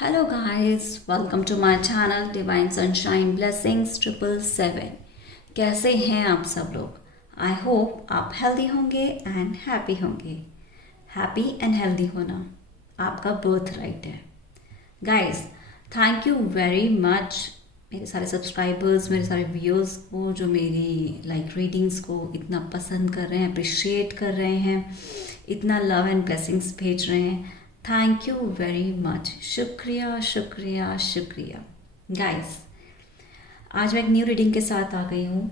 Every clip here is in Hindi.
Hello guys, welcome to my channel Divine Sunshine Blessings 777। कैसे हैं आप सब लोग? आई होप आप हेल्दी होंगे एंड हैप्पी होंगे। हैप्पी एंड हेल्दी होना आपका बर्थ राइट है। Guys, thank you very much मेरे सारे सब्सक्राइबर्स, मेरे सारे व्यूअर्स को जो मेरी रीडिंग्स को इतना पसंद कर रहे हैं, अप्रिशिएट कर रहे हैं, इतना लव एंड ब्लेसिंग्स भेज रहे हैं। Thank you very much. शुक्रिया शुक्रिया शुक्रिया। गाइस, आज मैं एक न्यू रीडिंग के साथ आ गई हूँ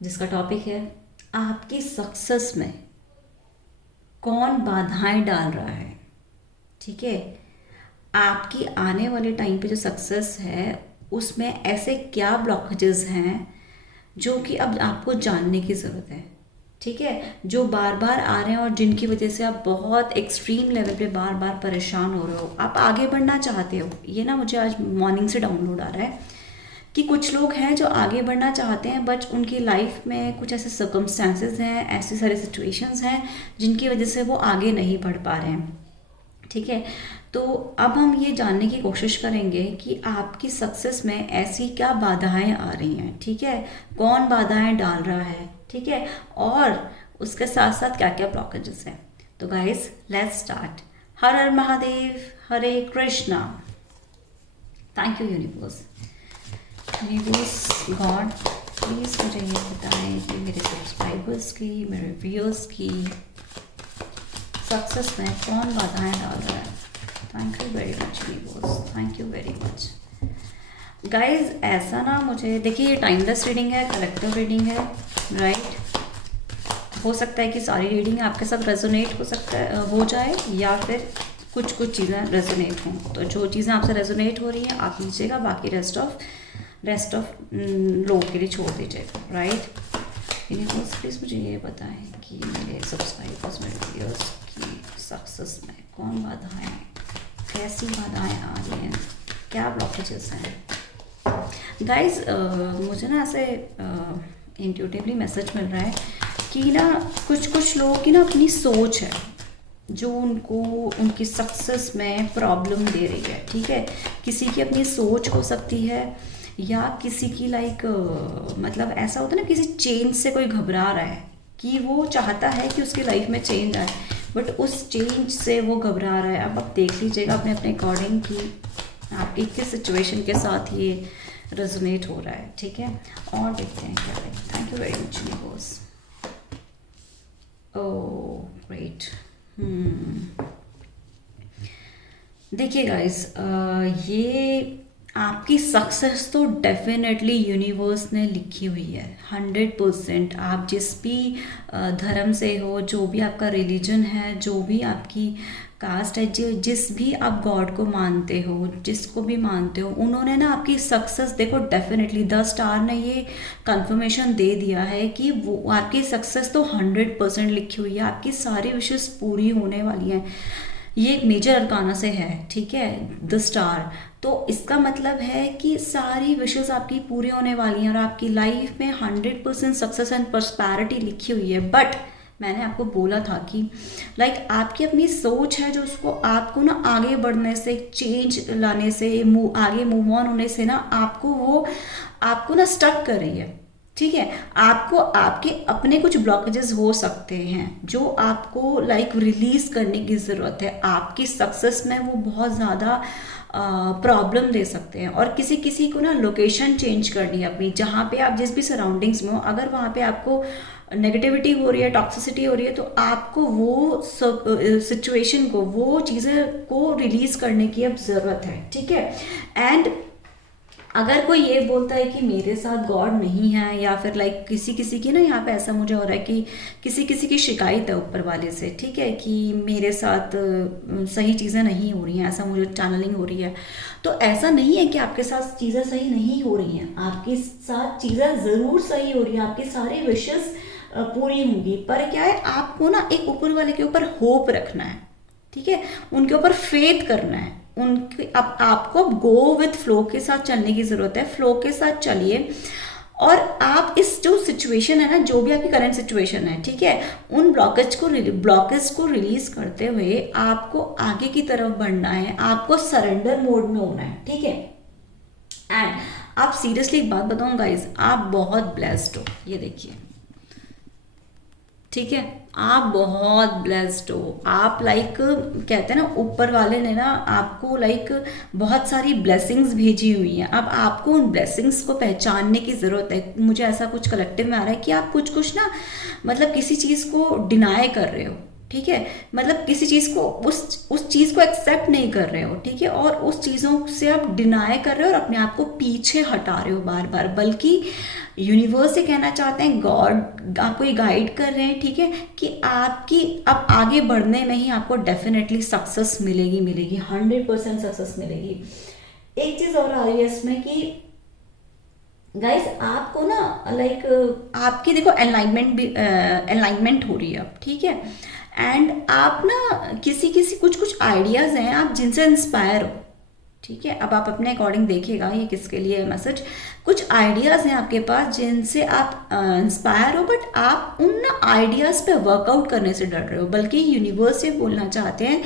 जिसका टॉपिक है आपकी सक्सेस में कौन बाधाएं डाल रहा है। ठीक है, आपकी आने वाले टाइम पे जो सक्सेस है उसमें ऐसे क्या ब्लॉकेजेस हैं जो कि अब आपको जानने की ज़रूरत है। ठीक है, जो बार बार आ रहे हैं और जिनकी वजह से आप बहुत एक्सट्रीम लेवल पे बार बार परेशान हो रहे हो, आप आगे बढ़ना चाहते हो। ये ना मुझे आज मॉर्निंग से डाउनलोड आ रहा है कि कुछ लोग हैं जो आगे बढ़ना चाहते हैं बट उनकी लाइफ में कुछ ऐसे सर्कमस्टांसेस हैं, ऐसे सारे सिचुएशंस हैं जिनकी वजह से वो आगे नहीं बढ़ पा रहे हैं। ठीक है, तो अब हम ये जानने की कोशिश करेंगे कि आपकी सक्सेस में ऐसी क्या बाधाएं आ रही हैं। ठीक है, कौन बाधाएं डाल रहा है। ठीक है, और उसके साथ साथ क्या क्या ब्लॉकेजेस हैं। तो guys, let's start. Her her Mahadev, Hare Krishna. Thank you universe. Universe God, please मुझे ये बताएं कि मेरे सब्सक्राइबर्स की, मेरे व्यूअर्स की सक्सेस में कौन बाधाएं डाल रहा है। Thank you very much universe, thank you very much. Guys, ऐसा ना मुझे देखिए, ये टाइमलेस रीडिंग है, कलेक्टिव रीडिंग है, राइट। हो सकता है कि सारी रीडिंग आपके साथ रेजोनेट हो सकता है, हो जाए, या फिर कुछ कुछ चीज़ें रेजोनेट हों। तो जो चीज़ें आपसे रेजोनेट हो रही हैं आप लीजिएगा, बाकी रेस्ट ऑफ लोगों के लिए छोड़ दीजिएगा, राइट। यूनिवर्स प्लीज़ मुझे ये बताएं कि मेरे सब्सक्राइबर्स, मेरे व्यूअर्स की सक्सेस में कौन बाधाएं, कैसी बाधाएं आ रही हैं, क्या ब्लॉकेजेस हैं। गाइस, मुझे ना ऐसे इंट्यूटिवली मैसेज मिल रहा है कि ना कुछ लोगों की ना अपनी सोच है जो उनको उनकी सक्सेस में प्रॉब्लम दे रही है। ठीक है, किसी की अपनी सोच हो सकती है, या किसी की मतलब ऐसा होता है ना, किसी चेंज से कोई घबरा रहा है कि वो चाहता है कि उसकी लाइफ में चेंज आए बट उस चेंज से वो घबरा रहा है। अब आप देख लीजिएगा अपने अपने अकॉर्डिंग कि आपकी किस सिचुएशन के साथ ये रेजोनेट हो रहा है। ठीक है, और देखते हैं क्या है। Thank you very much universe. Oh great. देखिए गाइस, ये आपकी सक्सेस तो डेफिनेटली यूनिवर्स ने लिखी हुई है 100%। आप जिस भी धर्म से हो, जो भी आपका रिलीजन है, जो भी आपकी कास्ट है, जिस भी आप गॉड को मानते हो, जिसको भी मानते हो, उन्होंने ना आपकी सक्सेस देखो डेफिनेटली 10 स्टार ने ये कंफर्मेशन दे दिया है कि वो आपकी सक्सेस तो 100% लिखी हुई है। आपकी सारी विशेष पूरी होने वाली हैं। ये एक मेजर अरकाना से है। ठीक है, द स्टार। तो इसका मतलब है कि सारी विशेष आपकी पूरी होने वाली हैं और आपकी लाइफ में 100% सक्सेस एंड प्रॉस्पेरिटी लिखी हुई है। बट मैंने आपको बोला था कि आपकी अपनी सोच है जो उसको आपको ना आगे बढ़ने से, चेंज लाने से, आगे मूव ऑन होने से ना आपको ना स्टक कर रही है। ठीक है, आपको आपके अपने कुछ ब्लॉकेजेस हो सकते हैं जो आपको रिलीज करने की ज़रूरत है। आपकी सक्सेस में वो बहुत ज़्यादा प्रॉब्लम दे सकते हैं। और किसी किसी को ना लोकेशन चेंज करनी है अपनी, जहाँ पे आप जिस भी सराउंडिंग्स में हो, अगर वहाँ पे आपको नेगेटिविटी हो रही है, टॉक्सिसिटी हो रही है, तो आपको वो सिचुएशन को, वो चीज़ें को रिलीज करने की अब ज़रूरत है। ठीक है, एंड अगर कोई ये बोलता है कि मेरे साथ गॉड नहीं है, या फिर किसी किसी की ना यहाँ पे ऐसा मुझे हो रहा है कि किसी किसी की शिकायत है ऊपर वाले से। ठीक है, कि मेरे साथ सही चीज़ें नहीं हो रही हैं, ऐसा मुझे चैनलिंग हो रही है। तो ऐसा नहीं है कि आपके साथ चीज़ें सही नहीं हो रही हैं, आपके साथ चीज़ें ज़रूर सही हो रही हैं, आपकी सारी विशेस पूरी होंगी। पर क्या है, आपको ना एक ऊपर वाले के ऊपर होप रखना है। ठीक है, उनके ऊपर फेथ करना है, उनके आपको गो विथ फ्लो के साथ चलने की ज़रूरत है। फ्लो के साथ चलिए, और आप इस जो सिचुएशन है ना, जो भी आपकी करंट सिचुएशन है, ठीक है, उन ब्लॉकेज को रिलीज करते हुए आपको आगे की तरफ बढ़ना है, आपको सरेंडर मोड में होना है, ठीक है। एंड आप सीरियसली एक बात बताऊं गाइज, आप बहुत ब्लेस्ड हो, ये देखिए, ठीक है, आप बहुत ब्लेस्ड हो। आप लाइक कहते हैं ना, ऊपर वाले ने ना आपको लाइक बहुत सारी ब्लेसिंग्स भेजी हुई हैं। अब आपको उन ब्लेसिंग्स को पहचानने की ज़रूरत है। मुझे ऐसा कुछ कलेक्टिव में आ रहा है कि आप कुछ ना मतलब किसी चीज़ को डिनाई कर रहे हो, ठीक है, मतलब किसी चीज़ को उस चीज़ को एक्सेप्ट नहीं कर रहे हो, ठीक है, और उस चीज़ों से आप डिनाई कर रहे हो और अपने आप को पीछे हटा रहे हो बार बार। बल्कि यूनिवर्स ये कहना चाहते हैं, गॉड आपको ये गाइड कर रहे हैं, ठीक है, कि आपकी अब आगे बढ़ने में ही आपको डेफिनेटली सक्सेस मिलेगी 100% सक्सेस मिलेगी। एक चीज़ और आ रही है इसमें कि गाइस आपको ना लाइक आपकी देखो अलाइनमेंट हो रही है अब, ठीक है, एंड आप ना किसी कुछ आइडियाज़ हैं आप जिनसे इंस्पायर हो, ठीक है। अब आप अपने अकॉर्डिंग देखिएगा ये किसके लिए है मैसेज। कुछ आइडियाज़ हैं आपके पास जिनसे आप इंस्पायर हो, बट आप उन आइडियाज़ पे वर्कआउट करने से डर रहे हो। बल्कि यूनिवर्स ये बोलना चाहते हैं,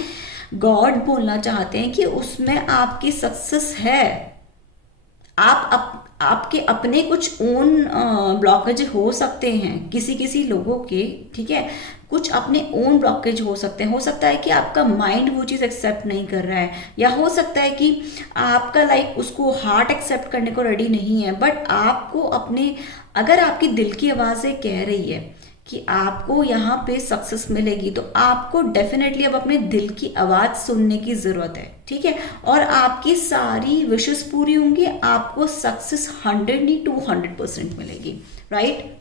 गॉड बोलना चाहते हैं कि उसमें आपकी सक्सेस है। आपके अपने कुछ ओन ब्लॉकेज हो सकते हैं किसी लोगों के, ठीक है, कुछ अपने ओन ब्लॉकेज हो सकते हैं। हो सकता है कि आपका माइंड वो चीज़ एक्सेप्ट नहीं कर रहा है, या हो सकता है कि आपका लाइक उसको हार्ट एक्सेप्ट करने को रेडी नहीं है। बट आपको अपने, अगर आपकी दिल की आवाज़ कह रही है कि आपको यहाँ पे सक्सेस मिलेगी, तो आपको डेफिनेटली अब अपने दिल की आवाज़ सुनने की ज़रूरत है, ठीक है, और आपकी सारी विशेस पूरी होंगी, आपको सक्सेस 100 नहीं 200% मिलेगी, राइट।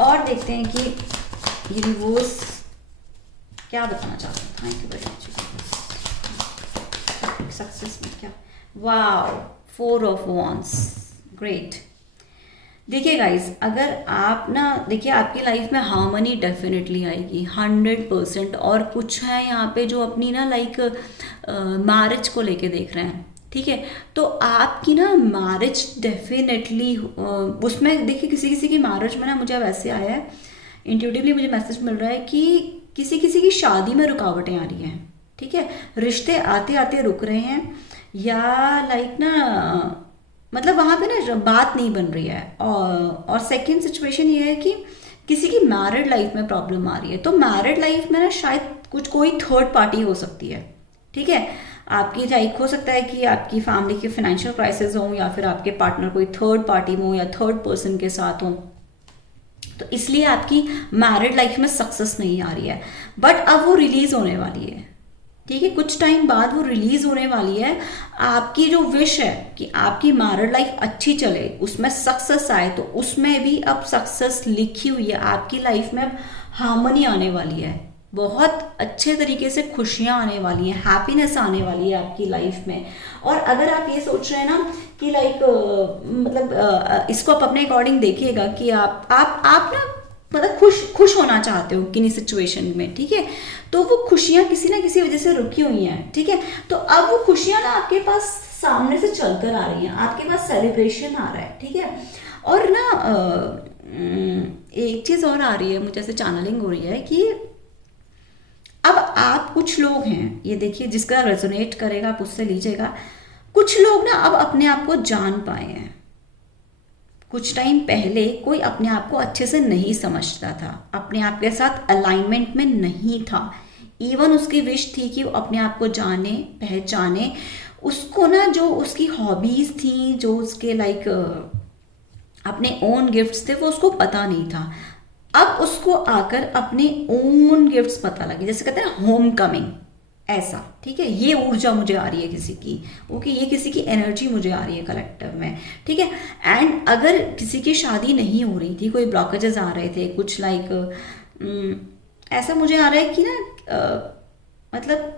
और देखते हैं कि यूनिवर्स क्या बताना चाहते हैं। Thank you very much. Success में क्या, वाओ, 4 ऑफ वॉन्ड्स, ग्रेट। देखिए गाइज, अगर आप ना देखिए आपकी लाइफ में हार्मनी डेफिनेटली आएगी 100%। और कुछ है यहाँ पे जो अपनी ना लाइक मैरिज को लेके देख रहे हैं, ठीक है, तो आपकी ना मैरिज डेफिनेटली उसमें देखिए किसी की मैरिज में ना, मुझे अब ऐसे आया है इंट्यूटिवली, मुझे मैसेज मिल रहा है कि किसी की शादी में रुकावटें आ रही हैं, ठीक है, रिश्ते आते आते रुक रहे हैं, या लाइक ना मतलब वहाँ पे ना बात नहीं बन रही है। और सेकंड सिचुएशन ये है कि किसी की मैरिड लाइफ में प्रॉब्लम आ रही है। तो मैरिड लाइफ में ना शायद कोई थर्ड पार्टी हो सकती है, ठीक है, आपकी लाइक हो सकता है कि आपकी फैमिली के फाइनेंशियल क्राइसिस हो, या फिर आपके पार्टनर कोई थर्ड पार्टी में हो या थर्ड पर्सन के साथ हो, तो इसलिए आपकी मैरिड लाइफ में सक्सेस नहीं आ रही है। बट अब वो रिलीज होने वाली है, ठीक है, कुछ टाइम बाद वो रिलीज होने वाली है। आपकी जो विश है कि आपकी मैरिड लाइफ अच्छी चले, उसमें सक्सेस आए, तो उसमें भी अब सक्सेस लिखी हुई है। आपकी लाइफ में अब हार्मनी आने वाली है, बहुत अच्छे तरीके से खुशियां आने वाली हैं, हैप्पीनेस आने वाली है आपकी लाइफ में। और अगर आप ये सोच रहे हैं ना कि लाइक मतलब इसको आप अपने अकॉर्डिंग देखिएगा कि आप ना मतलब खुश होना चाहते हो किन्हीं सिचुएशन में, ठीक है, तो वो खुशियां किसी ना किसी वजह से रुकी हुई हैं, ठीक है, तो अब वो खुशियां ना आपके पास सामने से चलकर आ रही हैं, आपके पास सेलिब्रेशन आ रहा है, ठीक है। और ना एक चीज़ और आ रही है, मुझे ऐसे चैनलिंग हो रही है कि अब आप कुछ लोग हैं, ये देखिए जिसका रेजोनेट करेगा आप उससे लीजिएगा। कुछ लोग ना अब अपने आप को जान पाए हैं। कुछ टाइम पहले कोई अपने आप को अच्छे से नहीं समझता था, अपने आप के साथ अलाइनमेंट में नहीं था। इवन उसकी विश थी कि वो अपने आप को जाने पहचाने, उसको ना जो उसकी हॉबीज थी, जो उसके लाइक अपने ओन गिफ्ट्स थे, वो उसको पता नहीं था। अब उसको आकर अपने ओन गिफ्ट्स पता लगे, जैसे कहते हैं होम कमिंग, ऐसा, ठीक है। ये ऊर्जा मुझे आ रही है किसी की, ओके, ये किसी की एनर्जी मुझे आ रही है कलेक्टिव में, ठीक है। एंड अगर किसी की शादी नहीं हो रही थी, कोई ब्लॉकेजेस आ रहे थे, कुछ लाइक ऐसा मुझे आ रहा है कि ना मतलब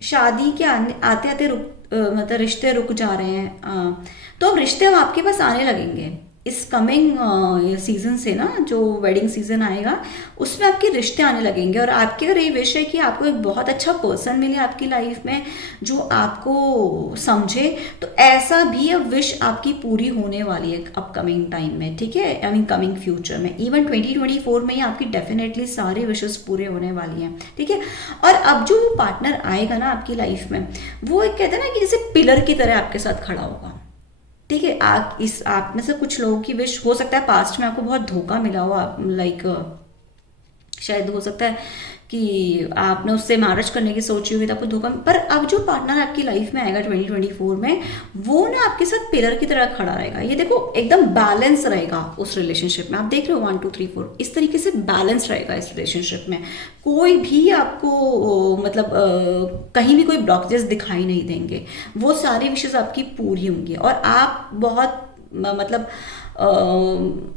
शादी के आते आते मतलब रिश्ते रुक जा रहे हैं, तो अब रिश्ते आपके पास आने लगेंगे। इस कमिंग सीजन से ना, जो वेडिंग सीजन आएगा उसमें आपके रिश्ते आने लगेंगे। और आपके अगर ये विश है कि आपको एक बहुत अच्छा पर्सन मिले आपकी लाइफ में जो आपको समझे, तो ऐसा भी अब विश आपकी पूरी होने वाली है अपकमिंग टाइम में, ठीक है, आई मीन कमिंग फ्यूचर में। इवन 2024 में ही आपकी डेफिनेटली सारे विशेस पूरे होने वाली हैं, ठीक है। और अब जो पार्टनर आएगा ना आपकी लाइफ में, वो एक कहते हैं ना कि जैसे पिलर की तरह आपके साथ खड़ा होगा, ठीक है। आप में से कुछ लोगों की विश हो सकता है पास्ट में आपको बहुत धोखा मिला हो, लाइक शायद हो सकता है कि आपने उससे मैरिज करने की सोची हुई, तो आपको धोखा। पर अब जो पार्टनर आपकी लाइफ में आएगा 2024 में, वो ना आपके साथ पिलर की तरह खड़ा रहेगा। ये देखो एकदम बैलेंस रहेगा उस रिलेशनशिप में। आप देख रहे हो 1 2 3 4 इस तरीके से बैलेंस रहेगा इस रिलेशनशिप में। कोई भी आपको मतलब कहीं भी कोई ब्लॉकेजेस दिखाई नहीं देंगे, वो सारी विशेष आपकी पूरी होंगी। और आप बहुत मतलब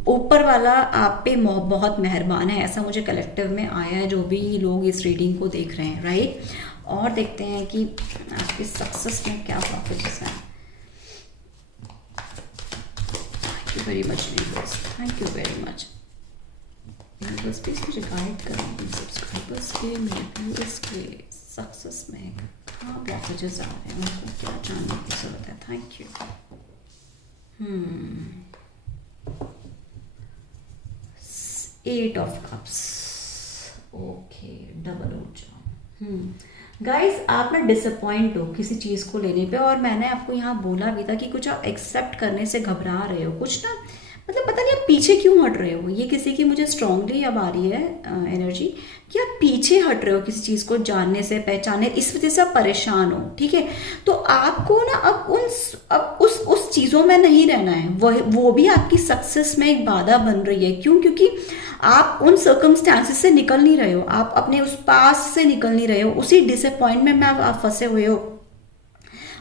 ऊपर वाला आप पे बहुत मेहरबान है, ऐसा मुझे कलेक्टिव में आया है, जो भी लोग इस रीडिंग को देख रहे हैं, राइट। और देखते हैं कि आपकी सक्सेस में क्या प्रॉफिट्स हैं। Thank you very much universe, thank you very much universe. Please मुझे गाइड करें सब्सक्राइबर्स के, मेरे व्यूअर्स के सक्सेस में कहाँ प्रॉफिट्स आ रहे हैं, उनको क्या जानने की जरूरत है। Thank you. Eight of cups, okay, double ऊर्जा। गाइस, आप ना डिसअपॉइंट हो किसी चीज़ को लेने पे, और मैंने आपको यहाँ बोला भी था कि कुछ आप एक्सेप्ट करने से घबरा रहे हो, कुछ ना मतलब पता नहीं आप पीछे क्यों हट रहे हो। ये किसी की मुझे स्ट्रांगली अब आ रही है एनर्जी कि आप पीछे हट रहे हो किसी चीज़ को जानने से, पहचानने, इस वजह से आप परेशान हो, ठीक है। तो आपको ना अब उस चीज़ों में नहीं रहना है। वो भी आपकी सक्सेस में एक बाधा बन रही है। क्यों? क्योंकि आप उन सर्कमस्टांसिस से निकल नहीं रहे हो, आप अपने उस पास से निकल नहीं रहे हो, उसी डिसअपॉइंटमेंट में आप फंसे हुए हो,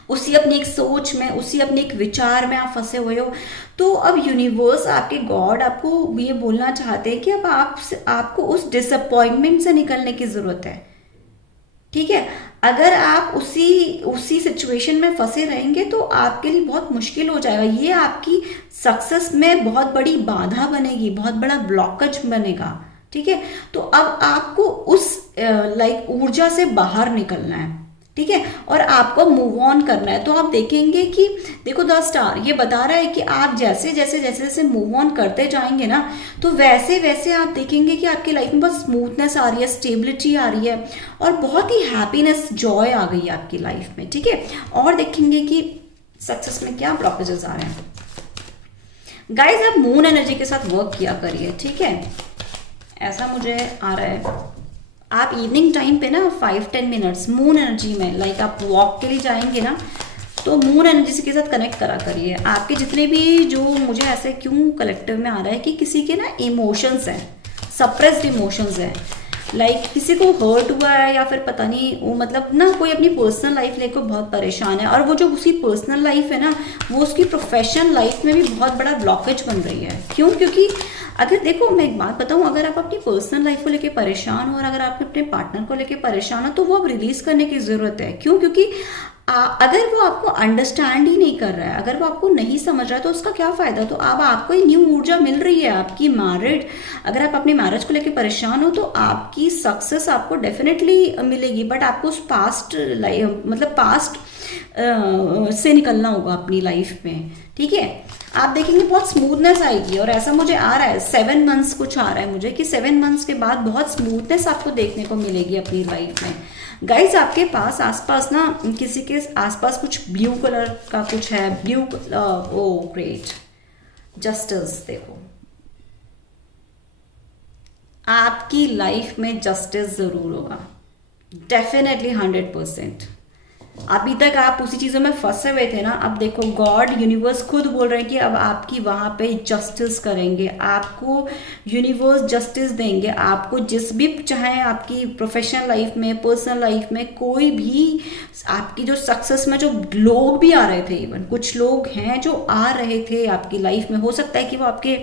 उसी अपनी एक सोच में, उसी अपने एक विचार में आप फंसे हुए हो। तो अब यूनिवर्स, आपके गॉड आपको ये बोलना चाहते हैं कि अब आपको उस डिसअपॉइंटमेंट से निकलने की जरूरत है, ठीक है। अगर आप उसी सिचुएशन में फंसे रहेंगे तो आपके लिए बहुत मुश्किल हो जाएगा। ये आपकी सक्सेस में बहुत बड़ी बाधा बनेगी, बहुत बड़ा ब्लॉकेज बनेगा, ठीक है। तो अब आपको उस लाइक ऊर्जा से बाहर निकलना है, ठीक है, और आपको मूव ऑन करना है। तो आप देखेंगे कि देखो द स्टार ये बता रहा है कि आप जैसे जैसे जैसे जैसे मूव ऑन करते जाएंगे ना, तो वैसे वैसे आप देखेंगे कि आपकी लाइफ में बहुत स्मूथनेस आ रही है, स्टेबिलिटी आ रही है, और बहुत ही हैप्पीनेस, जॉय आ गई है आपकी लाइफ में, ठीक है। और देखेंगे कि सक्सेस में क्या ब्लॉकेजेस आ रहे हैं। गाइज, आप मून एनर्जी के साथ वर्क किया करिए, ठीक है, ऐसा मुझे आ रहा है। आप इवनिंग टाइम पे ना 5-10 मिनट्स मून एनर्जी में, लाइक आप वॉक के लिए जाएंगे ना, तो मून एनर्जी के साथ कनेक्ट करा करिए। आपके जितने भी, जो मुझे ऐसे क्यों कलेक्टिव में आ रहा है कि किसी के ना इमोशंस हैं, सप्रेस्ड इमोशंस हैं, लाइक किसी को हर्ट हुआ है, या फिर पता नहीं वो मतलब ना कोई अपनी पर्सनल लाइफ लेकर बहुत परेशान है, और वो जो उसकी पर्सनल लाइफ है ना, वो उसकी प्रोफेशनल लाइफ में भी बहुत बड़ा ब्लॉकेज बन रही है। क्यों? क्योंकि अगर देखो, मैं एक बात बताऊं, अगर आप अपनी पर्सनल लाइफ को लेके परेशान हो और अगर आप अपने पार्टनर को लेके परेशान हो, तो वो अब रिलीज करने की जरूरत है। क्यों? क्योंकि अगर वो आपको अंडरस्टैंड ही नहीं कर रहा है, अगर वो आपको नहीं समझ रहा है, तो उसका क्या फायदा। तो अब आपको एक न्यू ऊर्जा मिल रही है, आपकी मैरिड, अगर आप अपनी मैरिज को लेके परेशान हो तो आपकी सक्सेस आपको डेफिनेटली मिलेगी, बट आपको उस पास्ट मतलब पास्ट से निकलना होगा अपनी लाइफ में, ठीक है। आप देखेंगे बहुत स्मूथनेस आएगी, और ऐसा मुझे आ रहा है 7 मंथ्स कुछ आ रहा है मुझे कि 7 मंथ्स के बाद बहुत स्मूथनेस आपको देखने को मिलेगी अपनी लाइफ में। गाइज, आपके पास आसपास ना, किसी के आसपास कुछ ब्लू कलर का कुछ है, ब्लू, ओ ग्रेट, जस्टिस। देखो, आपकी लाइफ में जस्टिस जरूर होगा, डेफिनेटली 100%। अभी तक आप उसी चीजों में फंसे हुए थे ना, अब देखो गॉड, यूनिवर्स खुद बोल रहे हैं कि अब आपकी वहां पे जस्टिस करेंगे, आपको यूनिवर्स जस्टिस देंगे। आपको जिस भी, चाहे आपकी प्रोफेशनल लाइफ में, पर्सनल लाइफ में, कोई भी आपकी जो सक्सेस में जो लोग भी आ रहे थे, इवन कुछ लोग हैं जो आ रहे थे आपकी लाइफ में, हो सकता है कि वो आपके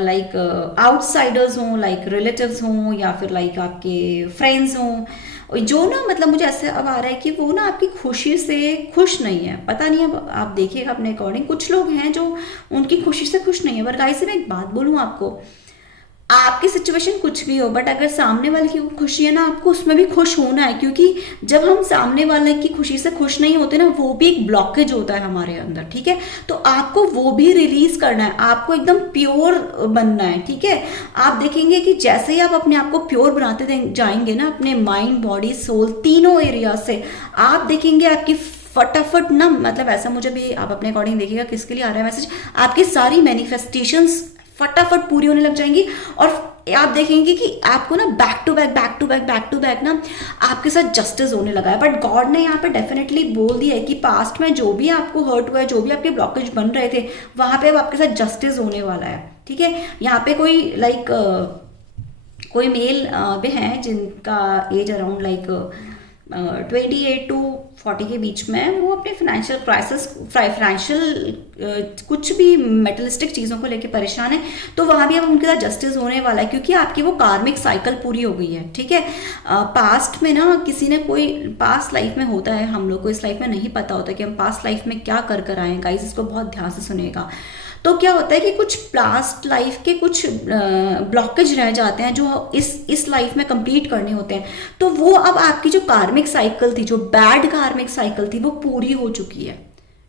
लाइक आउटसाइडर्स हों, लाइक रिलेटिव्स हों, या फिर लाइक आपके फ्रेंड्स हों, जो ना मतलब मुझे ऐसे अब आ रहा है कि वो ना आपकी खुशी से खुश नहीं है, पता नहीं, अब आप देखिएगा अपने अकॉर्डिंग, कुछ लोग हैं जो उनकी खुशी से खुश नहीं है। पर गाइस मैं एक बात बोलूँ आपको, आपकी सिचुएशन कुछ भी हो, बट अगर सामने वाले की खुशी है ना, आपको उसमें भी खुश होना है, क्योंकि जब हम सामने वाले की खुशी से खुश नहीं होते ना, वो भी एक ब्लॉकेज होता है हमारे अंदर, ठीक है। तो आपको वो भी रिलीज करना है, आपको एकदम प्योर बनना है, ठीक है। आप देखेंगे कि जैसे ही आप अपने आप को प्योर बनाते जाएंगे ना, अपने माइंड बॉडी सोल तीनों एरिया से, आप देखेंगे आपकी फटाफट ना, मतलब ऐसा मुझे भी, आप अपने अकॉर्डिंग देखिएगा किसके लिए आ रहा है मैसेज, आपकी सारी मैनिफेस्टेशंस फटाफट पूरी होने लग जाएंगी। और आप देखेंगे कि आपको ना back to back back to back back to back ना आपके साथ जस्टिस होने लगा है। बट गॉड ने यहाँ पे डेफिनेटली बोल दिया है कि पास्ट में जो भी आपको हर्ट हुआ है, जो भी आपके ब्लॉकेज बन रहे थे, वहां पे अब आपके साथ जस्टिस होने वाला है, ठीक है। यहाँ पे कोई कोई मेल भी हैं जिनका एज अराउंड 28 to 40 के बीच में, वो अपने फाइनेंशियल क्राइसिस, फाइनेंशियल कुछ भी मेटलिस्टिक चीज़ों को लेके परेशान है। तो वहाँ भी अब उनके साथ जस्टिस होने वाला है, क्योंकि आपकी वो कार्मिक साइकिल पूरी हो गई है, ठीक है। पास्ट में ना किसी ने कोई पास्ट लाइफ में होता है, हम लोग को इस लाइफ में नहीं पता होता कि हम पास्ट लाइफ में क्या कर कर आए हैं। गाइस इसको बहुत ध्यान से सुनिएगा। तो क्या होता है कि कुछ पास्ट लाइफ के कुछ ब्लॉकेज रह जाते हैं जो इस लाइफ में कंप्लीट करने होते हैं। तो वो अब आपकी जो कार्मिक साइकिल थी, जो बैड कार्मिक साइकिल थी, वो पूरी हो चुकी है,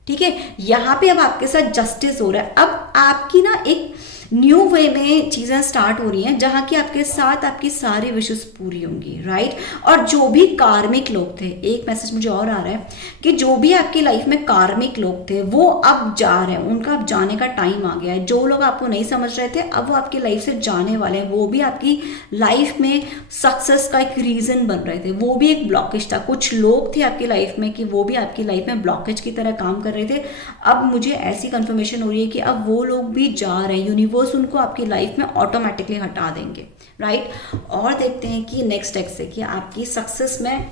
ठीक है। यहाँ पे अब आपके साथ जस्टिस हो रहा है। अब आपकी ना एक न्यू वे में चीज़ें स्टार्ट हो रही हैं, जहाँ की आपके साथ आपकी सारी विशेष पूरी होंगी, राइट। और जो भी कार्मिक लोग थे, एक मैसेज मुझे और आ रहा है कि जो भी आपकी लाइफ में कार्मिक लोग थे वो अब जा रहे हैं, उनका अब जाने का टाइम आ गया है। जो लोग आपको नहीं समझ रहे थे, अब वो आपकी लाइफ से जाने वाले हैं। वो भी आपकी लाइफ में सक्सेस का एक रीजन बन रहे थे, वो भी एक ब्लॉकेज था। कुछ लोग थे आपकी लाइफ में कि वो भी आपकी लाइफ में ब्लॉकेज की तरह काम कर रहे थे। अब मुझे ऐसी कंफर्मेशन हो रही है कि अब वो लोग भी जा रहे हैं, यूनिवर्स उनको आपकी लाइफ में ऑटोमेटिकली हटा देंगे, राइट। और देखते हैं कि नेक्स्ट स्टेप से कि आपकी सक्सेस में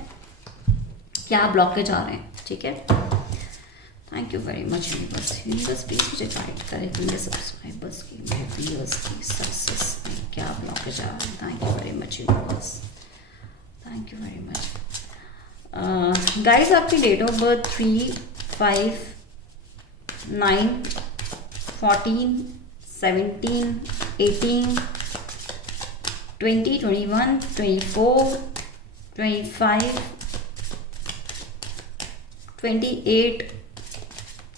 क्या ब्लॉकेज आ रहे हैं, ठीक है। Thank you very much universe. Universe please मुझे गाइड करें कि मेरे सब्सक्राइबर्स की, मेरे व्यूअर्स की सक्सेस में क्या ब्लॉकेज आ रहा है। Thank you very much universe, thank you very much. Guys आपकी डेट ऑफ बर्थ 3, 5, 9, 14, 17, 18, 20, 21, 24, 25, 28,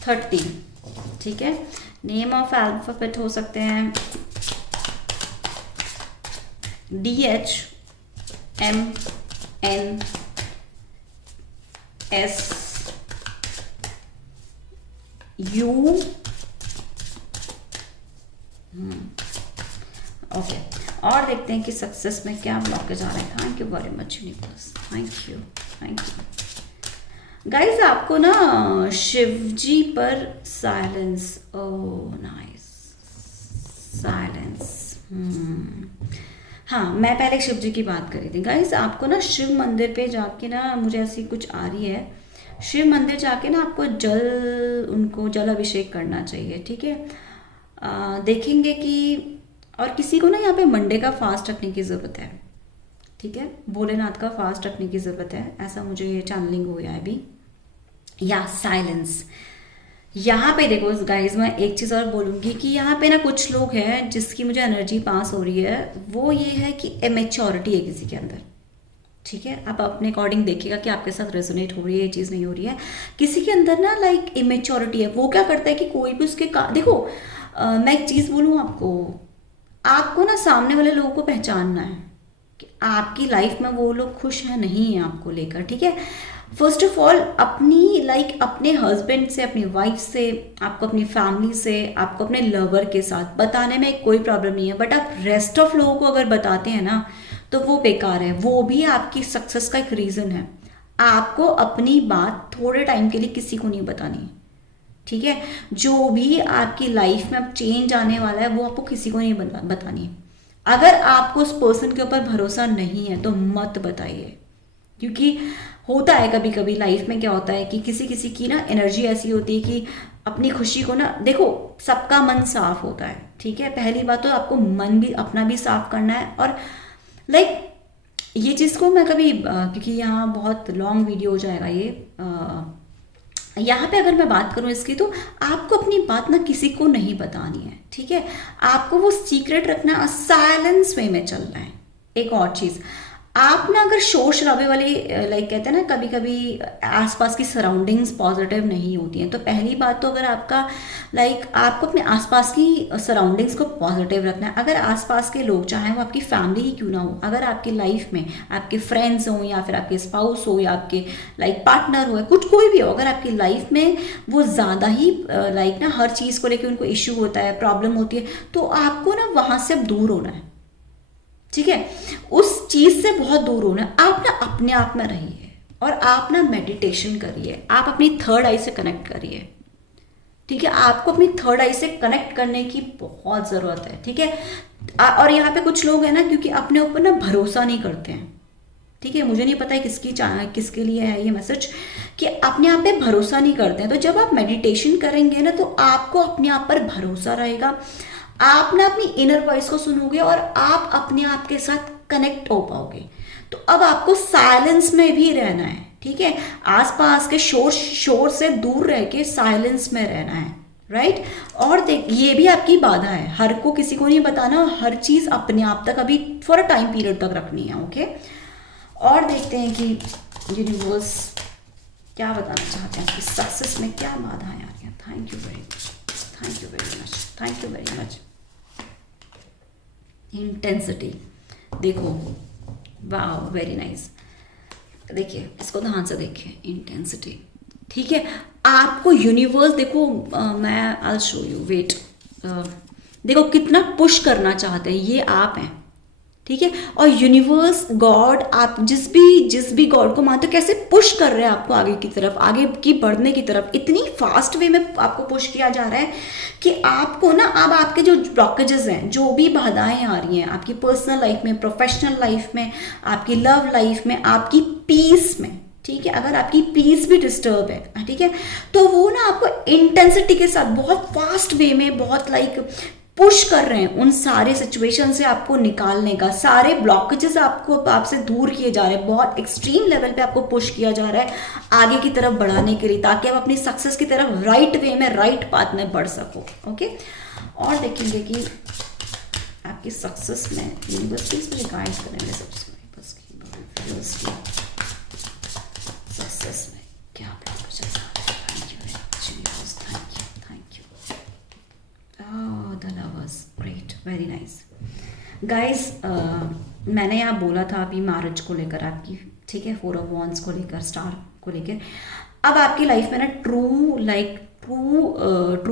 30, ठीक है। नेम ऑफ अल्फाबेट हो सकते हैं DH, M, N, S, U, okay. और देखते हैं कि सक्सेस में क्या ब्लॉकेज आ रहा है। Thank you very much universe, thank you, thank you. Guys आपको ना शिव जी पर साइलेंस, ओह नाइस, साइलेंस। हाँ, मैं पहले शिव जी की बात करी थी। गाइज आपको ना शिव मंदिर पे जाके ना, मुझे ऐसी कुछ आ रही है, शिव मंदिर जाके ना आपको उनको जल अभिषेक करना चाहिए, ठीक है। देखेंगे कि, और किसी को ना यहाँ पे मंडे का फास्ट रखने की ज़रूरत है, ठीक है। भोलेनाथ का फास्ट रखने की ज़रूरत है, ऐसा मुझे चैनलिंग हो गया है अभी। या साइलेंस, यहाँ पे देखो गाइज, मैं एक चीज़ और बोलूँगी कि यहाँ पे ना कुछ लोग हैं जिसकी मुझे एनर्जी पास हो रही है, वो ये है कि इमेच्योरिटी है किसी के अंदर, ठीक है। आप अपने अकॉर्डिंग देखिएगा कि आपके साथ रेजोनेट हो रही है ये चीज़, नहीं हो रही है। किसी के अंदर ना इमेच्योरिटी है। वो क्या करता है कि कोई भी उसके देखो मैं एक चीज़ बोलूँ आपको ना सामने वाले लोगों को पहचानना है कि आपकी लाइफ में वो लोग खुश हैं नहीं है आपको लेकर, ठीक है। फर्स्ट ऑफ ऑल अपनी अपने हस्बैंड से, अपनी वाइफ से, आपको अपनी फैमिली से, आपको अपने लवर के साथ बताने में कोई प्रॉब्लम नहीं है। बट आप रेस्ट ऑफ लोगों को अगर बताते हैं ना, तो वो बेकार है। वो भी आपकी सक्सेस का एक रीज़न है। आपको अपनी बात थोड़े टाइम के लिए किसी को नहीं बतानी, ठीक है। जो भी आपकी लाइफ में अब चेंज आने वाला है, वो आपको किसी को नहीं बतानी। अगर आपको उस पर्सन के ऊपर भरोसा नहीं है तो मत बताइए, क्योंकि होता है कभी कभी लाइफ में क्या होता है कि किसी किसी की ना एनर्जी ऐसी होती है कि अपनी खुशी को ना, देखो सबका मन साफ होता है, ठीक है। पहली बात तो आपको मन भी अपना भी साफ करना है, और ये चीज़ को मैं कभी क्योंकि यहाँ बहुत लॉन्ग वीडियो हो जाएगा ये, यहाँ पे अगर मैं बात करूँ इसकी, तो आपको अपनी बात ना किसी को नहीं बतानी है, ठीक है। आपको वो सीक्रेट रखना, साइलेंस वे में चलना है। एक और चीज़, आप ना अगर शोर शराबे वाले, लाइक कहते हैं ना कभी कभी आसपास की सराउंडिंग्स पॉजिटिव नहीं होती हैं, तो पहली बात तो अगर आपका लाइक आपको अपने आसपास की सराउंडिंग्स को पॉजिटिव रखना है। अगर आसपास के लोग, चाहे वो आपकी फैमिली ही क्यों ना हो, अगर आपकी लाइफ में आपके फ्रेंड्स हों या फिर आपके स्पाउस हो या आपके लाइक पार्टनर हो, कुछ कोई भी हो, अगर आपकी लाइफ में वो ज़्यादा ही लाइक ना हर चीज़ को लेकर उनको इश्यू होता है, प्रॉब्लम होती है, तो आपको ना वहाँ से अब दूर होना है, ठीक है। उस चीज से बहुत दूर होना है। आप ना अपने आप में रहिए और आप ना मेडिटेशन करिए, आप अपनी थर्ड आई से कनेक्ट करिए, ठीक है। आपको अपनी थर्ड आई से कनेक्ट करने की बहुत ज़रूरत है, ठीक है। और यहाँ पे कुछ लोग हैं ना, क्योंकि अपने ऊपर ना भरोसा नहीं करते हैं, ठीक है। मुझे नहीं पता है किसके लिए है ये मैसेज, कि अपने आप पे भरोसा नहीं करते हैं। तो जब आप मेडिटेशन करेंगे ना, तो आपको अपने आप पर भरोसा रहेगा, आप ना अपनी इनर वॉइस को सुनोगे और आप अपने आप के साथ कनेक्ट हो पाओगे। तो अब आपको साइलेंस में भी रहना है, ठीक है। आसपास के शोर से दूर रह के साइलेंस में रहना है, राइट। और देख, ये भी आपकी बाधा है, हर को किसी को नहीं बताना, हर चीज अपने आप तक अभी फॉर अ टाइम पीरियड तक रखनी है, ओके। और देखते हैं कि यूनिवर्स क्या बताना चाहते हैं कि सक्सेस में क्या बाधाएं आ रही हैं। Thank you very much, thank you very much, thank you very much. Intensity देखो, वाह वेरी नाइस। देखिए इसको ध्यान से देखिए, इंटेंसिटी, ठीक है। आपको यूनिवर्स देखो, मैं आई शो यू, वेट, देखो कितना पुश करना चाहते हैं, ये आप हैं, ठीक है। और यूनिवर्स, गॉड, आप जिस भी गॉड को मानते हो, कैसे पुश कर रहे हैं आपको आगे की तरफ, आगे की बढ़ने की तरफ, इतनी फास्ट वे में आपको पुश किया जा रहा है कि आपको ना अब आपके जो ब्लॉकेजेस हैं, जो भी बाधाएं आ रही हैं आपकी पर्सनल लाइफ में, प्रोफेशनल लाइफ में, आपकी लव लाइफ में, आपकी पीस में, ठीक है। अगर आपकी पीस भी डिस्टर्ब है, ठीक है, तो वो ना आपको इंटेंसिटी के साथ बहुत फास्ट वे में, बहुत लाइक पुश कर रहे हैं उन सारे सिचुएशन से आपको निकालने का, सारे ब्लॉकेजेस आपको आपसे दूर किए जा रहे हैं, बहुत एक्सट्रीम लेवल पे आपको पुश किया जा रहा है आगे की तरफ बढ़ाने के लिए, ताकि आप अपनी सक्सेस की तरफ राइट वे में, राइट पाथ में बढ़ सको, ओके। और देखेंगे कि आपकी सक्सेस में यूनिवर्सिटीज में गाइड करेंगे सब्सक्राइबर्स की सक्सेस में क्या ब्लॉकेजेस आ रहे हैं। Thank you very much universe, thank you. Oh, the lovers, great, very nice, guys। मैंने यहाँ बोला था अभी मैरिज को लेकर आपकी, ठीक है, 4 of Wands को लेकर, स्टार को लेकर। अब आपकी लाइफ में ना ट्रू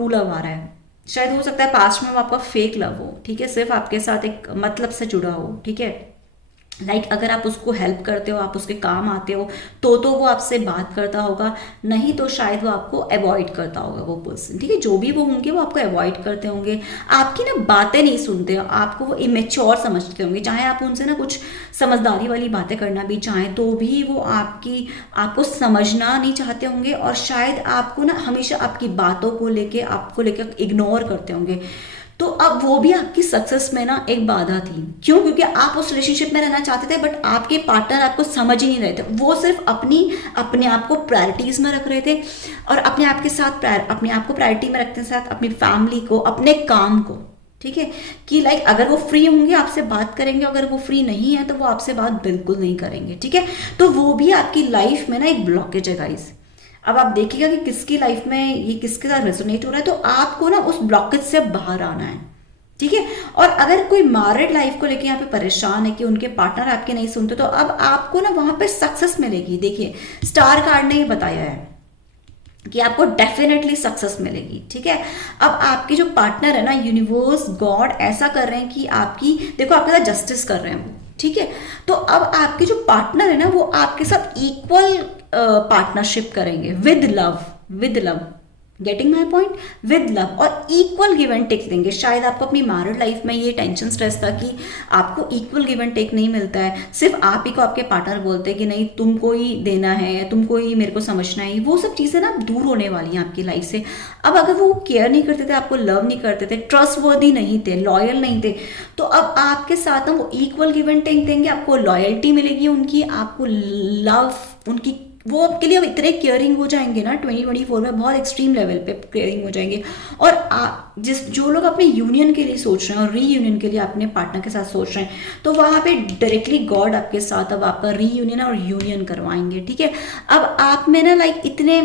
लव आ रहा है। शायद हो सकता है पास्ट में वो आपका फेक लव हो, ठीक है, सिर्फ आपके साथ एक मतलब से जुड़ा हो, ठीक है। लाइक अगर आप उसको हेल्प करते हो, आप उसके काम आते हो, तो वो आपसे बात करता होगा, नहीं तो शायद वो आपको अवॉइड करता होगा, वो पर्सन, ठीक है। जो भी वो होंगे वो आपको अवॉइड करते होंगे, आपकी ना बातें नहीं सुनते, आपको वो इमेच्योर समझते होंगे, चाहे आप उनसे ना कुछ समझदारी वाली बातें करना भी चाहें, तो भी वो आपको समझना नहीं चाहते होंगे, और शायद आपको ना हमेशा आपकी बातों को लेके इग्नोर करते होंगे। तो अब वो भी आपकी सक्सेस में ना एक बाधा थी। क्यों? क्योंकि आप उस रिलेशनशिप में रहना चाहते थे, बट आपके पार्टनर आपको समझ ही नहीं रहे थे। वो सिर्फ अपने आप को प्रायोरिटीज में रख रहे थे, और अपने आप के साथ अपने आप को प्रायोरिटी में रखते साथ अपनी फैमिली को, अपने काम को, ठीक है। कि लाइक अगर वो फ्री होंगे आपसे बात करेंगे, अगर वो फ्री नहीं है तो वो आपसे बात बिल्कुल नहीं करेंगे, ठीक है। तो वो भी आपकी लाइफ में ना एक ब्लॉकेज है गाइस। अब आप देखिएगा कि किसकी लाइफ में ये किसके साथ रेजोनेट हो रहा है, तो आपको ना उस ब्लॉकेज से बाहर आना है, ठीक है। और अगर कोई मैरिड लाइफ को लेके यहाँ पे परेशान है कि उनके पार्टनर आपके नहीं सुनते, तो अब आपको ना वहां पे सक्सेस मिलेगी। देखिए स्टार कार्ड ने ये बताया है कि आपको डेफिनेटली सक्सेस मिलेगी, ठीक है। अब आपके जो पार्टनर है ना, यूनिवर्स, गॉड ऐसा कर रहे हैं कि आपकी, देखो आपके साथ जस्टिस कर रहे हैं वो, ठीक है। तो अब आपके जो पार्टनर है ना, वो आपके साथ इक्वल पार्टनरशिप करेंगे with love, getting my point, with love, और इक्वल गिव एंड टेक देंगे। शायद आपको अपनी मैरिड लाइफ में ये टेंशन स्ट्रेस था कि आपको इक्वल गिव एंड टेक नहीं मिलता है, सिर्फ आप ही को आपके पार्टनर बोलते हैं कि नहीं तुमको ही देना है, तुमको ही मेरे को समझना है। वो सब चीज़ें ना दूर होने वाली हैं आपकी लाइफ से। अब अगर वो केयर नहीं करते थे, आपको लव नहीं करते थे, ट्रस्ट वर्दी नहीं थे, लॉयल नहीं थे, तो अब आपके साथ ना वो इक्वल गिव एंड टेक देंगे, आपको लॉयल्टी मिलेगी उनकी, आपको लव उनकी, वो आपके लिए अब इतने केयरिंग हो जाएंगे ना 2024 में, बहुत एक्सट्रीम लेवल पे केयरिंग हो जाएंगे। और जो लोग अपने यूनियन के लिए सोच रहे हैं और रीयूनियन के लिए अपने पार्टनर के साथ सोच रहे हैं, तो वहाँ पे डायरेक्टली गॉड आपके साथ अब आपका रीयूनियन और यूनियन करवाएंगे, ठीक है। अब आप में ना लाइक इतने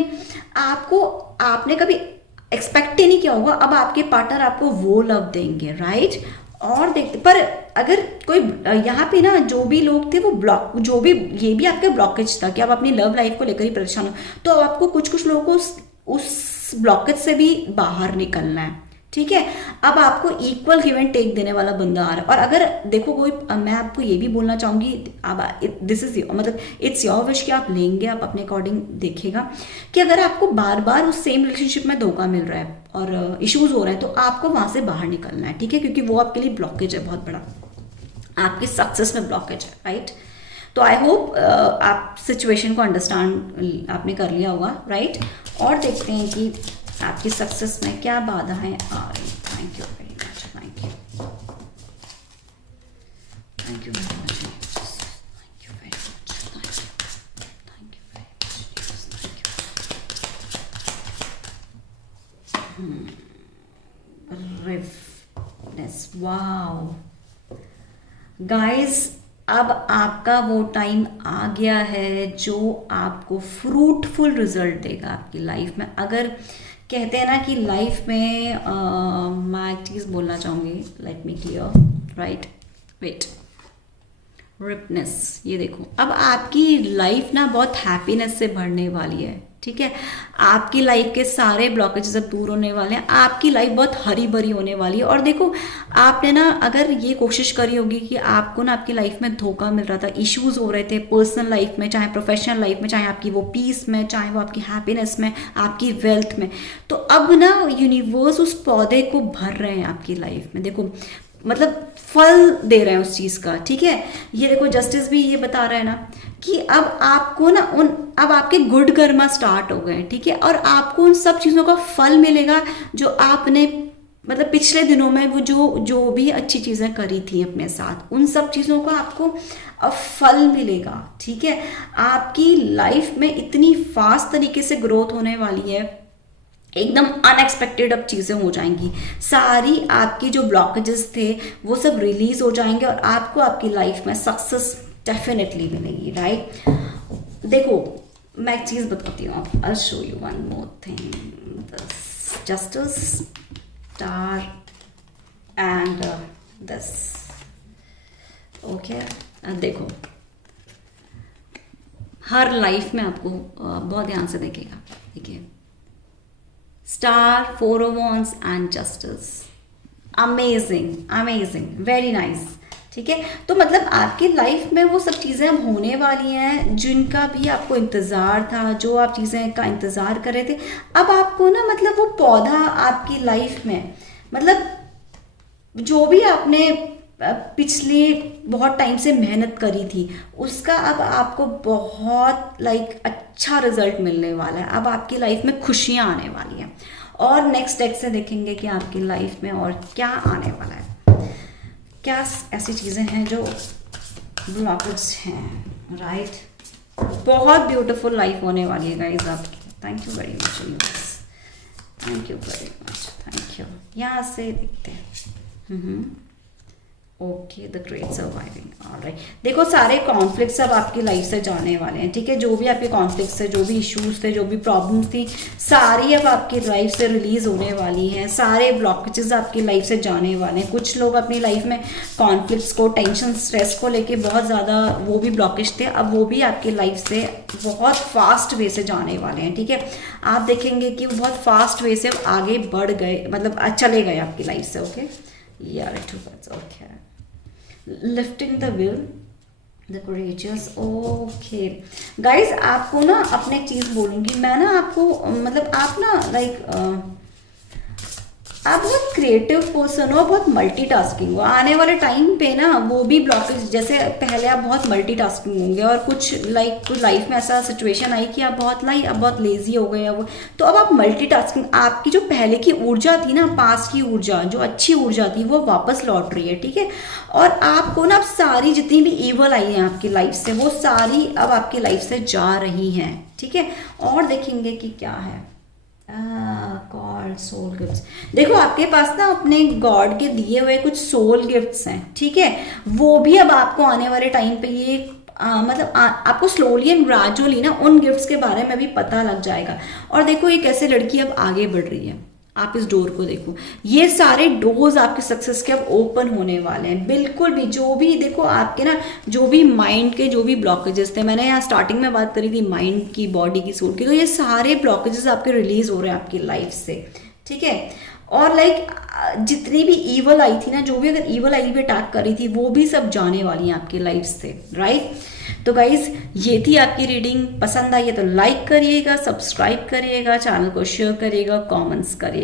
आपने कभी एक्सपेक्ट ही नहीं किया होगा, अब आपके पार्टनर आपको वो लव देंगे, राइट। और देखते, पर अगर कोई यहाँ पे ना जो भी लोग थे वो जो भी ये भी आपके ब्लॉकेज था कि आप अपनी लव लाइफ को लेकर ही परेशान हो, तो आपको कुछ लोगों को उस ब्लॉकेज से भी बाहर निकलना है, ठीक है। अब आपको इक्वल गिव एंड टेक देने वाला बंदा आ रहा है। और अगर देखो कोई, मैं आपको ये भी बोलना चाहूँगी, अब दिस इज मतलब इट्स योर विश कि आप लेंगे, आप अपने अकॉर्डिंग देखिएगा कि अगर आपको बार बार उस सेम रिलेशनशिप में धोखा मिल रहा है और इश्यूज हो रहे हैं, तो आपको वहाँ से बाहर निकलना है, ठीक है, क्योंकि वो आपके लिए ब्लॉकेज है, बहुत बड़ा आपकी सक्सेस में ब्लॉकेज है, राइट। तो आई होप आप सिचुएशन को अंडरस्टैंड आपने कर लिया होगा, राइट। और देखते हैं कि आपकी सक्सेस में क्या बाधाएं आ रही। Thank you very much, thank you, thank you very much, thank you very much, thank you very much, ripeness, wow guys, अब आपका वो टाइम आ गया है जो आपको फ्रूटफुल रिजल्ट देगा आपकी लाइफ में। अगर कहते हैं ना कि लाइफ में मैं एक चीज़ बोलना चाहूँगी, let me clear, right, wait, ripeness, ये देखो, अब आपकी लाइफ ना बहुत हैप्पीनेस से भरने वाली है, ठीक है। आपकी लाइफ के सारे ब्लॉकेजेस अब दूर होने वाले हैं, आपकी लाइफ बहुत हरी भरी होने वाली है। और देखो, आपने ना अगर ये कोशिश करी होगी कि आपको ना आपकी लाइफ में धोखा मिल रहा था, इश्यूज हो रहे थे पर्सनल लाइफ में, चाहे प्रोफेशनल लाइफ में, चाहे आपकी वो पीस में, चाहे वो आपकी हैप्पीनेस में, आपकी वेल्थ में, तो अब ना यूनिवर्स उस पौधे को भर रहे हैं आपकी लाइफ में। देखो मतलब फल दे रहे हैं उस चीज़ का, ठीक है। ये देखो जस्टिस भी ये बता रहा है ना कि अब आपको ना अब आपके गुड कर्मा स्टार्ट हो गए, ठीक है, और आपको उन सब चीज़ों का फल मिलेगा जो आपने मतलब पिछले दिनों में वो जो भी अच्छी चीज़ें करी थी अपने साथ, उन सब चीज़ों का आपको अब फल मिलेगा, ठीक है। आपकी लाइफ में इतनी फास्ट तरीके से ग्रोथ होने वाली है, एकदम अनएक्सपेक्टेड अब चीज़ें हो जाएंगी, सारी आपकी जो ब्लॉकेजेस थे वो सब रिलीज हो जाएंगे और आपको आपकी लाइफ में सक्सेस डेफिनेटली मिलेगी, राइट। देखो मैं एक चीज़ बताती हूँ, आप I show you one more thing, this justice star and this, okay. देखो हर लाइफ में आपको बहुत ध्यान से देखेगा, देखिए, star, 4 of Wands and justice, amazing amazing, very nice, ठीक है। तो मतलब आपकी लाइफ में वो सब चीज़ें अब होने वाली हैं जिनका भी आपको इंतज़ार था, जो आप चीज़ें का इंतज़ार कर रहे थे। अब आपको ना मतलब वो पौधा आपकी लाइफ में, मतलब जो भी आपने पिछले बहुत टाइम से मेहनत करी थी उसका अब आपको बहुत अच्छा रिजल्ट मिलने वाला है। अब आपकी लाइफ में खुशियाँ आने वाली हैं। और नेक्स्ट डेक से देखेंगे कि आपकी लाइफ में और क्या आने वाला है, क्या ऐसी चीज़ें हैं जो ब्लॉकेज हैं, राइट। बहुत ब्यूटीफुल लाइफ होने वाली है गाइज आपकी। Thank you very much universe, thank you very much, thank you. यहाँ से देखते हैं, okay, the great surviving, alright. देखो सारे कॉन्फ्लिक्ट्स अब आपकी लाइफ से जाने वाले हैं, ठीक है। जो भी आपके कॉन्फ्लिक्ट्स थे, जो भी इश्यूज थे, जो भी प्रॉब्लम्स थी, सारी अब आपकी लाइफ से रिलीज होने वाली हैं। सारे ब्लॉकेजेस आपकी लाइफ से जाने वाले हैं। कुछ लोग अपनी लाइफ में कॉन्फ्लिक्ट्स को, टेंशन, स्ट्रेस को लेके बहुत ज़्यादा वो भी ब्लॉकेज थे, अब वो भी आपकी लाइफ से बहुत फास्ट वे से जाने वाले हैं, ठीक है। आप देखेंगे कि वो बहुत फास्ट वे से आगे बढ़ गए, मतलब चले गए आपकी लाइफ से, ओके यार, okay. Lifting the will, the courageous, okay guys. आपको ना अपने एक चीज़ बोलूँगी मैं ना आपको, मतलब आप ना लाइक आप बहुत क्रिएटिव पर्सन हो, बहुत मल्टीटास्किंग हो। आने वाले टाइम पे ना वो भी ब्लॉकेज, जैसे पहले आप बहुत मल्टीटास्किंग होंगे और कुछ लाइक कुछ लाइफ में ऐसा सिचुएशन आई कि आप बहुत लाइक अब बहुत लेजी हो गए, अब तो अब आप मल्टीटास्किंग, आपकी जो पहले की ऊर्जा थी ना, पास की ऊर्जा जो अच्छी ऊर्जा थी वो वापस लौट रही है, ठीक है। और आपको ना अब सारी जितनी भी ईवल आई हैं आपकी लाइफ से वो सारी अब आपकी लाइफ से जा रही हैं, ठीक है। और देखेंगे कि क्या है, गॉड सोल गिफ्ट्स। देखो आपके पास ना अपने गॉड के दिए हुए कुछ सोल गिफ्ट्स हैं, ठीक है। वो भी अब आपको आने वाले टाइम पे ये मतलब आपको स्लोली एंड ग्रेजुअली ना उन गिफ्ट्स के बारे में भी पता लग जाएगा। और देखो एक ऐसे लड़की अब आगे बढ़ रही है, आप इस डोर को देखो, ये सारे डोर्स आपके सक्सेस के अब ओपन होने वाले हैं। बिल्कुल भी जो भी देखो आपके ना जो भी माइंड के जो भी ब्लॉकेजेस थे, मैंने यहाँ स्टार्टिंग में बात करी थी माइंड की, बॉडी की, सोल की, तो ये सारे ब्लॉकेजेस आपके रिलीज हो रहे हैं आपकी लाइफ से, ठीक है। और लाइक जितनी भी ईवल आई थी ना, जो भी अगर ईवल आई भी अटैक करी थी वो भी सब जाने वाली हैं आपकी लाइफ से, राइट। तो गाइज ये थी आपकी रीडिंग। पसंद आई है तो लाइक करिएगा, सब्सक्राइब करिएगा, चैनल को शेयर करिएगा, कमेंट्स करिएगा।